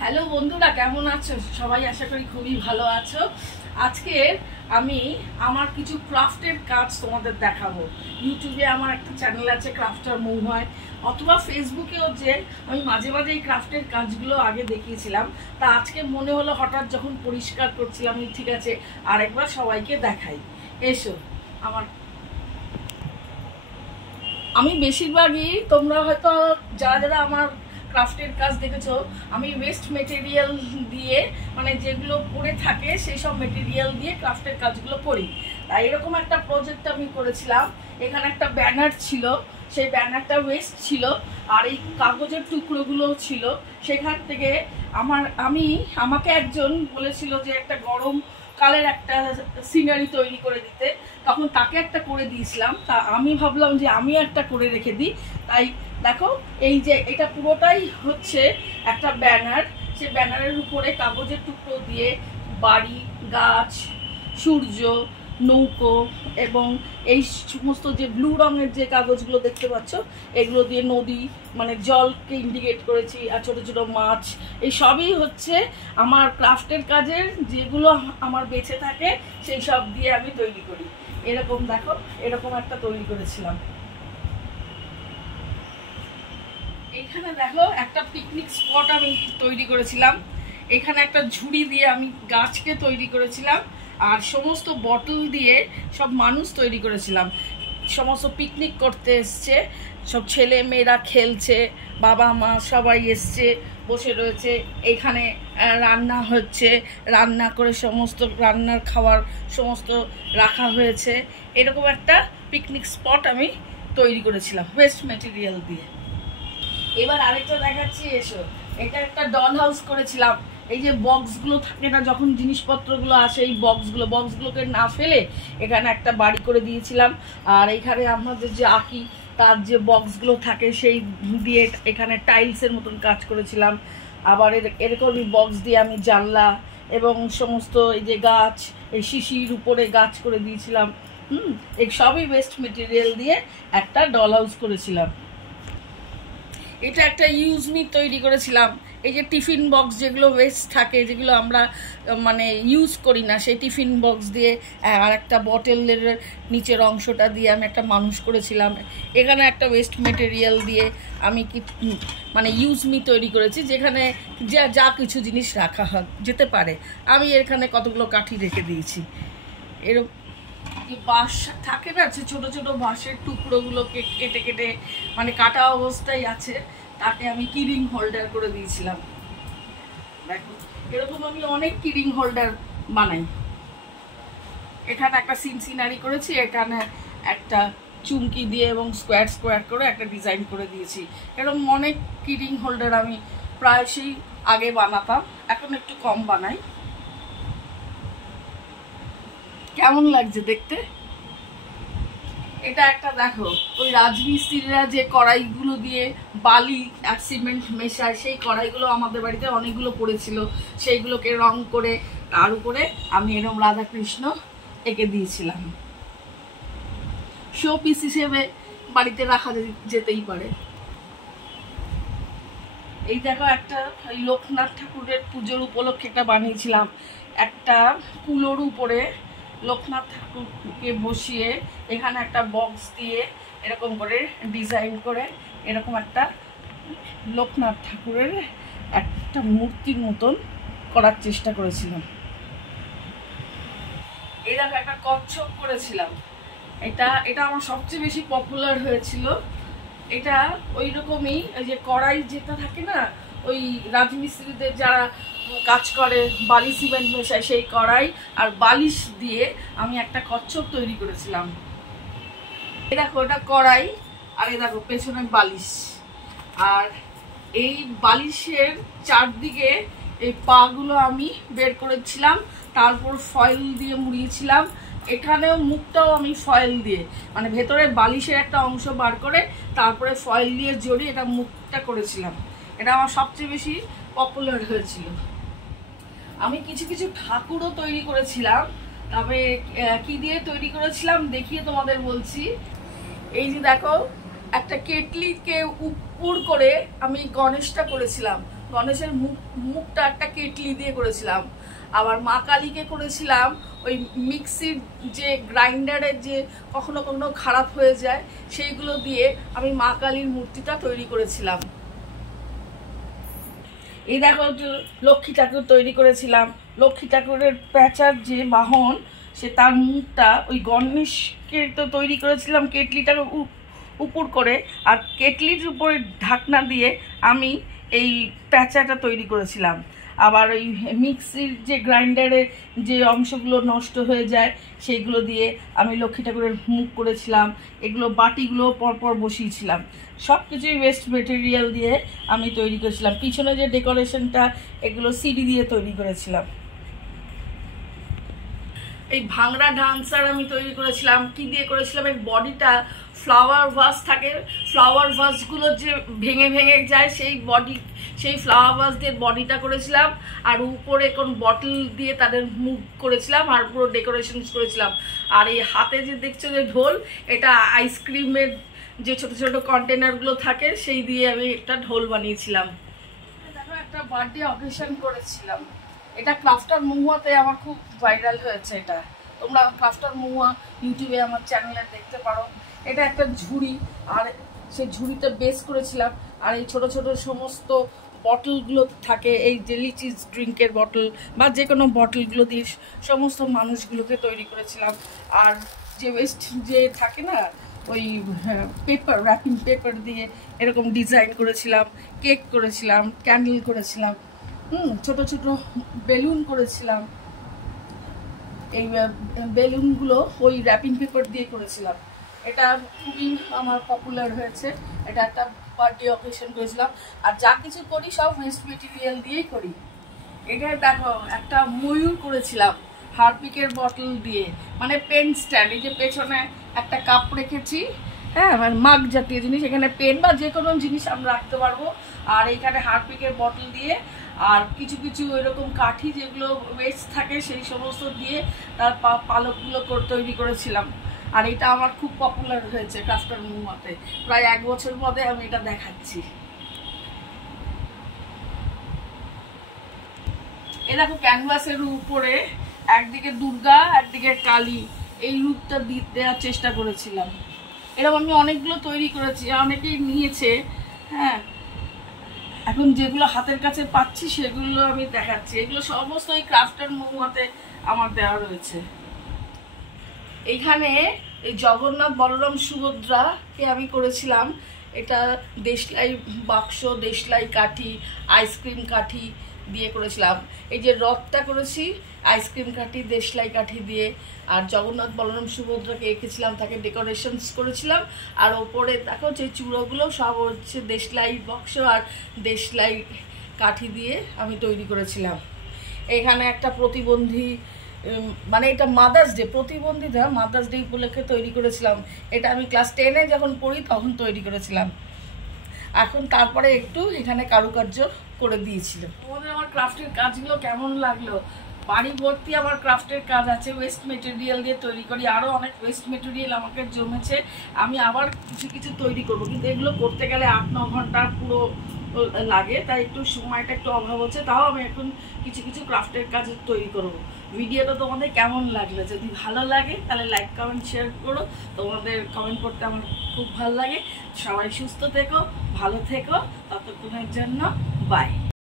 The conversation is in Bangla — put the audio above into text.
হ্যালো বন্ধুরা, কেমন আছো সবাই? আশা করি খুবই ভালো আছো। আজকে আমি আমার কিছু ক্রাফটের কাজ তোমাদের দেখাবো। ইউটিউবে আমার একটা চ্যানেল আছে ক্রাফটার মৌমায়, অথবা ফেসবুকেও যে আমি মাঝে মাঝে এই ক্রাফটের কাজগুলো আগে দেখিয়েছিলাম। তা আজকে মনে হলো হঠাৎ যখন পরিষ্কার করছিলাম, ঠিক আছে আরেকবার সবাইকে দেখাই। এসো আমার, আমি বেশিরভাগই তোমরা হয়তো যারা যারা আমার ক্রাফটের কাজ দেখেছো, আমি ওয়েস্ট মেটেরিয়াল দিয়ে মানে যেগুলো পড়ে থাকে সেই সব মেটেরিয়াল দিয়ে ক্রাফটের কাজগুলো করি। তাই এরকম একটা প্রজেক্ট আমি করেছিলাম। এখানে একটা ব্যানার ছিল, সেই ব্যানারটা ওয়েস্ট ছিল, আর এই কাগজের টুকরোগুলো ছিল। সেখান থেকে আমাকে একজন বলেছিল যে একটা গরম কালের একটা সিনারি তৈরি করে দিতে, তখন তাকে একটা করে দিয়েছিলাম। তা আমি ভাবলাম যে আমি একটা করে রেখে দিই। তাই দেখো, এই যে এটা পুরোটাই হচ্ছে একটা ব্যানার। সে ব্যানারের উপরে কাগজের টুকরো দিয়ে বাড়ি, গাছ, সূর্য, নৌকো এবং এই সমস্ত যে ব্লু রঙের যে কাগজগুলো দেখতে পাচ্ছ, এগুলো দিয়ে নদী মানে জলকে ইন্ডিকেট করেছি, আর ছোট ছোট মাছ। এই সবই হচ্ছে আমার ক্রাফটের কাজের যেগুলো আমার বেঁচে থাকে সেই সব দিয়ে আমি তৈরি করি। এরকম দেখো, এরকম একটা তৈরি করেছিলাম। এখানে দেখো একটা পিকনিক স্পট আমি তৈরি করেছিলাম। এখানে একটা ঝুড়ি দিয়ে আমি গাছকে তৈরি করেছিলাম, আর সমস্ত বটল দিয়ে সব মানুষ তৈরি করেছিলাম। সমস্ত পিকনিক করতে এসছে, সব ছেলে মেয়েরা খেলছে, বাবা মা সবাই এসছে, বসে রয়েছে। এখানে রান্না হচ্ছে, রান্না করে সমস্ত রান্নার খাবার সমস্ত রাখা হয়েছে। এরকম একটা পিকনিক স্পট আমি তৈরি করেছিলাম ওয়েস্ট মেটেরিয়াল দিয়ে। এবার আরেকটা দেখাচ্ছি, এসো। এটা একটা ডল হাউস করেছিলাম। এই যে বক্সগুলো থাকে না, যখন জিনিসপত্রগুলো আসে, এই বক্সগুলোকে না ফেলে এখানে একটা বাড়ি করে দিয়েছিলাম। আর এখানে আমাদের যে আঁকি তার যে বক্সগুলো থাকে সেই দিয়ে এখানে টাইলসের মতন কাজ করেছিলাম। আবার এরকমই বক্স দিয়ে আমি জানলা এবং সমস্ত এই যে গাছ, এই শিশির উপরে গাছ করে দিয়েছিলাম। এই সবই ওয়েস্ট মেটেরিয়াল দিয়ে একটা ডল হাউস করেছিলাম। এটা একটা ইউজমি তৈরি করেছিলাম। এই যে টিফিন বক্স যেগুলো ওয়েস্ট থাকে, যেগুলো আমরা মানে ইউজ করি না, সেই টিফিন বক্স দিয়ে আর একটা বটলের নিচের অংশটা দিয়ে আমি একটা মানুষ করেছিলাম। এখানে একটা ওয়েস্ট মেটেরিয়াল দিয়ে আমি মানে ইউজমি তৈরি করেছি, যেখানে যা কিছু জিনিস রাখা যেতে পারে। আমি এখানে কতগুলো কাঠি রেখে দিয়েছি। এরকম বাঁশ থাকে না, ছোট ছোট বাঁশের টুকরোগুলোকে কেটে কেটে মানে কাটা অবস্থায় আছে, তাকে আমি কিরিং হোল্ডার করে দিয়েছিলাম। দেখো, এরকম আমি অনেক কিরিং হোল্ডার বানাই। এখানে একটা সিনারি করেছি, এখানে একটা চুমকি দিয়ে এবং স্কোয়ার স্কোয়ার করে একটা ডিজাইন করে দিয়েছি। এরকম অনেক কিরিং হোল্ডার আমি প্রায়শই আগে বানাতাম, এখন একটু কম বানাই। কেমন লাগছে দেখতে? এটা একটা দেখো, ওই রাজমিস্ত্রিরা যে কড়াইগুলো দিয়ে বালি আর সিমেন্ট মেশায়, সেই কড়াইগুলো আমাদের বাড়িতে অনেকগুলো পড়েছিল। সেইগুলোকে রং করে তার উপরে আমি এরকম রাধাকৃষ্ণ এঁকে দিয়েছিলাম। শো পিস হিসেবে বাড়িতে রাখা যেতেই পারে। এই দেখো, একটা লোকনাথ ঠাকুরের পুজোর উপলক্ষে একটা বানিয়েছিলাম। একটা কুলোর উপরে লোকনাথ ঠাকুরকে বসিয়ে এখানে একটা বক্স দিয়ে এরকম করে ডিজাইন করে এরকম একটা লোকনাথ ঠাকুরের একটা মূর্তির মতন করার চেষ্টা করেছিলাম। এই দেখো, একটা কচ্ছপ করেছিলাম। এটা আমার সবচেয়ে বেশি পপুলার হয়েছিল। এটা ওই রকমই, ওই যে কড়াই যেটা থাকে না, ওই রাজমিস্ত্রিদের যারা কাজ করে বালি সিমেন্ট মেশায়, সেই কড়াই আর বালিশ দিয়ে আমি একটা কচ্ছপ তৈরি করেছিলাম। এই দেখো, এটা কড়াই, আর এই দেখো পেছনে বালিশ। আর এই বালিশের চারদিকে এই পাগুলো আমি বের করেছিলাম, তারপর ফয়েল দিয়ে মুড়িয়েছিলাম। এখানেও মুখটাও আমি ফয়েল দিয়ে মানে ভেতরে বালিশের একটা অংশ বার করে তারপরে ফয়েল দিয়ে জড়িয়ে এটা মুখটা করেছিলাম। এটা আমার সবচেয়ে বেশি পপুলার হয়েছিল। আমি কিছু কিছু ঠাকুরও তৈরি করেছিলাম, তবে কি দিয়ে তৈরি করেছিলাম দেখিয়ে তোমাদের বলছি। এই যে দেখো, একটা কেটলিকে উপর করে আমি গণেশটা করেছিলাম। গণেশের মুখটা একটা কেটলি দিয়ে করেছিলাম। আবার মা কালীকে করেছিলাম ওই মিক্সির যে গ্রাইন্ডারের যে কখনো কখনো খারাপ হয়ে যায় সেইগুলো দিয়ে আমি মা কালীর মূর্তিটা তৈরি করেছিলাম। এই দেখো লক্ষ্মী ঠাকুর তৈরি করেছিলাম। লক্ষ্মী ঠাকুরের প্যাঁচার যে বাহন সে তার মুখটা ওই গণেশকে তো তৈরি করেছিলাম কেটলিটার উপর করে, আর কেটলির উপরে ঢাকনা দিয়ে আমি এই প্যাঁচাটা তৈরি করেছিলাম। আবার ওই মিক্সির যে গ্রাইন্ডারের যে অংশগুলো নষ্ট হয়ে যায় সেইগুলো দিয়ে আমি লক্ষ্মী ঠাকুরের মুখ করেছিলাম। এগুলো বাটিগুলো পরপর বসিয়েছিলাম। সব কিছুই ওয়েস্ট মেটেরিয়াল দিয়ে আমি তৈরি করেছিলাম। পিছনে যে ডেকোরেশনটা এগুলো সিডি দিয়ে তৈরি করেছিলাম। এই ভাংড়া ডান্সার আমি তৈরি করেছিলাম। কি দিয়ে করেছিলাম, এই বডিটা ফ্লাওয়ার ভাস থাকে, ফ্লাওয়ার ভাসগুলো যে ভেঙে ভেঙে যায় সেই ফ্লাওয়ার ভাস দিয়ে বডিটা করেছিলাম। আর উপরে কোন বটল দিয়ে তাদের মুখ করেছিলাম আর পুরো ডেকোরেশন করেছিলাম। আর এই হাতে যে দেখছো যে ঢোল, এটা আইসক্রিমের যে ছোট ছোট কন্টেনারগুলো থাকে সেই দিয়ে আমি একটা ঢোল বানিয়েছিলাম। দেখো একটা বার্থডে অকেশন করেছিলাম। এটা ক্রাফটার মহুয়াতে আমার খুব ভাইরাল হয়েছে। এটা তোমরা ক্রাফটার মহুয়া ইউটিউবে আমার চ্যানেলে দেখতে পারো। এটা একটা ঝুড়ি, আর সেই ঝুড়িতে বেস করেছিলাম। আর এই ছোট ছোট সমস্ত বটলগুলো থাকে, এই জেলি চিজ ড্রিঙ্কের বটল বা যে কোনো বটলগুলো দিয়ে সমস্ত মানুষগুলোকে তৈরি করেছিলাম। আর যে ওয়েস্ট যে থাকে না ওই পেপার, র্যাপিং পেপার দিয়ে এরকম ডিজাইন করেছিলাম। কেক করেছিলাম, ক্যান্ডেল করেছিলাম, ছোট ছোট বেলুন করেছিলাম। এই বেলুনগুলো ওই র্যাপিং পেপার দিয়ে করেছিলাম। এটা খুবই আমার পপুলার হয়েছে। এটা একটা বার্থডে অকেশন করেছিলাম। আর যা কিছু করি সব ওয়েস্ট মেটেরিয়াল দিয়েই করি। এটা দেখো একটা ময়ূর করেছিলাম হারপিকের বটল দিয়ে, মানে পেন স্ট্যান্ড। এই যে পেছনে একটা কাপ রেখেছি, হ্যাঁ, মানে মাগ জাতীয় জিনিস, এখানে পেন বা যে কোনো জিনিস আমরা রাখতে পারবো। আর এইখানে হারপিকের বটল দিয়ে আর কিছু কিছু এরকম কাঠি যেগুলো ওয়েস্ট থাকে সেই সমস্ত দিয়ে তার পালকগুলো তৈরি করেছিলাম। আর এটা আমার খুব পপুলার হয়েছে ক্রাফটার মহুয়াতে। প্রায় 1 বছর পরে আমি এটা দেখাচ্ছি। এ দেখো ক্যানভাসের উপরে একদিকে দুর্গা একদিকে কালী এই রূপটা দেওয়ার চেষ্টা করেছিলাম। এরকম আমি অনেকগুলো তৈরি করেছি, অনেকেই নিয়েছে। হ্যাঁ, এখন যেগুলো হাতের কাছে পাচ্ছি সেগুলো আমি দেখাচ্ছি। এগুলো সমস্ত এই ক্রাফটার মহুয়াতে আমার দেওয়া রয়েছে। এইখানে এই জগন্নাথ বলরাম সুভদ্রাকে আমি করেছিলাম। এটা দেশলাই বাক্স, দেশলাই কাঠি, আইসক্রিম কাঠি দিয়ে করেছিলাম। এই যে রথটা করেছি আইসক্রিম কাঠি, দেশলাই কাঠি দিয়ে। আর জগন্নাথ বলরাম সুভদ্রাকে এঁকেছিলাম, তাকে ডেকোরেশনস করেছিলাম। আর ওপরে দেখো যে চূড়োগুলো সব হচ্ছে দেশলাই বাক্স আর দেশলাই কাঠি দিয়ে আমি তৈরি করেছিলাম। এখানে একটা প্রতিবন্ধী, মানে এটা মাদার্স ডে, প্রতিবন্ধীরা মাদার্স ডে উপলক্ষে তৈরি করেছিলাম। এটা আমি ক্লাস 10-এ যখন পড়ি তখন তৈরি করেছিলাম। এখন তারপরে একটু এখানে কারুকার্য করে দিয়েছিলাম। তোমাদের আমার ক্রাফটের কাজগুলো কেমন লাগলো? বাড়ি ভর্তি আমার ক্রাফটের কাজ আছে, ওয়েস্ট মেটেরিয়াল দিয়ে তৈরি করি। আরও অনেক ওয়েস্ট মেটেরিয়াল আমাকে জমেছে, আমি আবার কিছু কিছু তৈরি করব। কিন্তু এগুলো করতে গেলে 8-9 ঘন্টা পুরো লাগে, তাই একটু সময়টা একটু অভাব হচ্ছে। তাও আমি এখন কিছু কিছু ক্রাফটের কাজ তৈরি করব। ভিডিওটা তোমাদের কেমন লাগলো? যদি ভালো লাগে তাহলে লাইক কমেন্ট শেয়ার করো। তোমাদের কমেন্ট করতে আমার খুব ভালো লাগে। সবাই সুস্থ থেকো, ভালো থেকো, ততক্ষণের জন্য বাই।